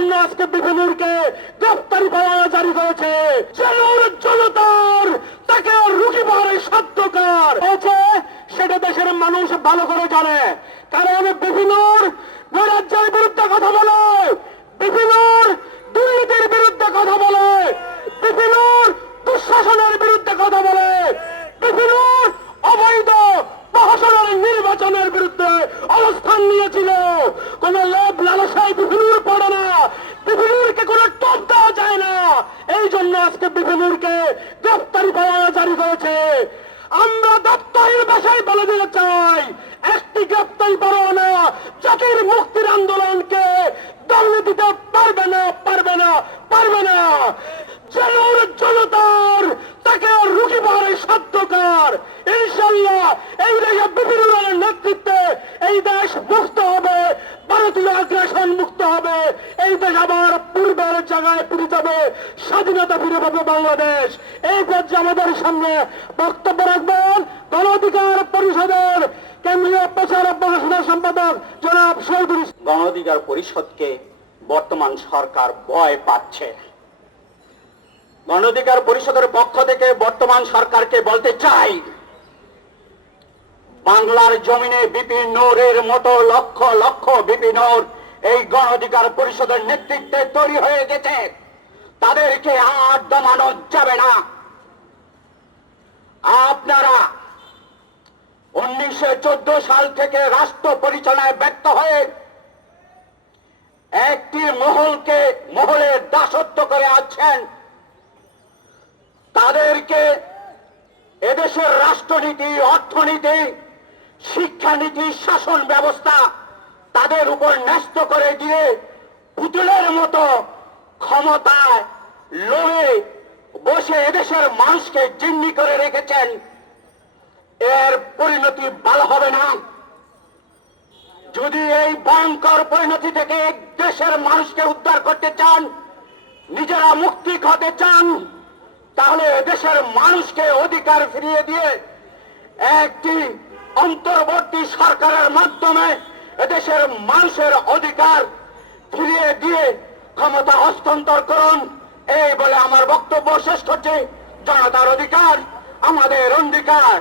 জন্য আজকে বিভিন্নকে গ্রেফতারি পাওয়া জারি করেছে। জনতার, তাকে রুখি পাহাড়ে সাধ্যকার। হয়েছে, সেটা দেশের মানুষ ভালো করে জানে। কারণ বিভিন্নর নৈরাজ্যের বিরুদ্ধে কথা বলে। বিভিন্নর দুর্নীতির বিরুদ্ধে কথা বলে। বিভিন্নর দুঃশাসনের বিরুদ্ধে কথা বলে। বিভিন্নর অবৈধ প্রশাসনের নির্বাচনের বিরুদ্ধে অবস্থান নিয়েছিল। এই জন্য আজকে বিভিন্নকে গ্রেফতারি পাওয়া জারি করেছে। আমরা দপ্তরের ভাষায় বলে দিতে চাই, একটি গ্রেফতারি পরোয়ানা জাতির মুক্তির আন্দোলনকে দলে দিতে পারবে না পারবে না পারবে না। জনতার তাকে রুগী পাহাড়ে সাধ্যকার ইনশাল্লাহ এই দেশে বিভিন্ন নেতৃত্বে এই দেশ মুক্ত হবে ভারতীয় আগ্রাসন মুক্ত হবে। এই দেশ আবার পূর্বের জায়গায় ফিরে যাবে। স্বাধীনতা ফিরে পাবে বাংলাদেশ। এই পর্যায়ে আমাদের সামনে বক্তব্য রাখবেন গণ অধিকার পরিষদের কেন্দ্রীয় প্রচার প্রকাশনা সম্পাদক জনাব ইসলাম। গণ অধিকার পরিষদকে বর্তমান সরকার ভয় পাচ্ছে। গণ অধিকার পরিষদের পক্ষ থেকে বর্তমান সরকারকে বলতে চাই বাংলার জমিনে বিপিন নূরের মতো লক্ষ লক্ষ বিপিন এই গণ অধিকার পরিষদের নেতৃত্বে তৈরি হয়ে গেছে। তাদেরকে আর দমানো যাবে না। আপনারা উনিশশো চোদ্দ সাল থেকে রাষ্ট্র পরিচালনায় ব্যর্থ হয়ে একটি মহলকে মহলের দাসত্ব করে আছেন। তাদেরকে এদেশের রাষ্ট্রনীতি, অর্থনীতি শিক্ষানীতি, শাসন ব্যবস্থা তাদের উপর ন্যস্ত করে দিয়ে পুতুলের মতো ক্ষমতায় লোভে বসে এদেশের মানুষকে জিম্মি করে রেখেছেন। এর পরিণতি ভালো হবে না। যদি এই ভয়ঙ্কর পরিণতি থেকে দেশের মানুষকে উদ্ধার করতে চান, নিজেরা মুক্তি হতে চান, তাহলে দেশের মানুষকে অধিকার ফিরিয়ে দিয়ে একটি অন্তর্বর্তী সরকারের মাধ্যমে এদেশের মানুষের অধিকার ফিরিয়ে দিয়ে ক্ষমতা হস্তান্তর করুন। এই বলে আমার বক্তব্য শেষ করছি। জনতার অধিকার, আমাদের অধিকার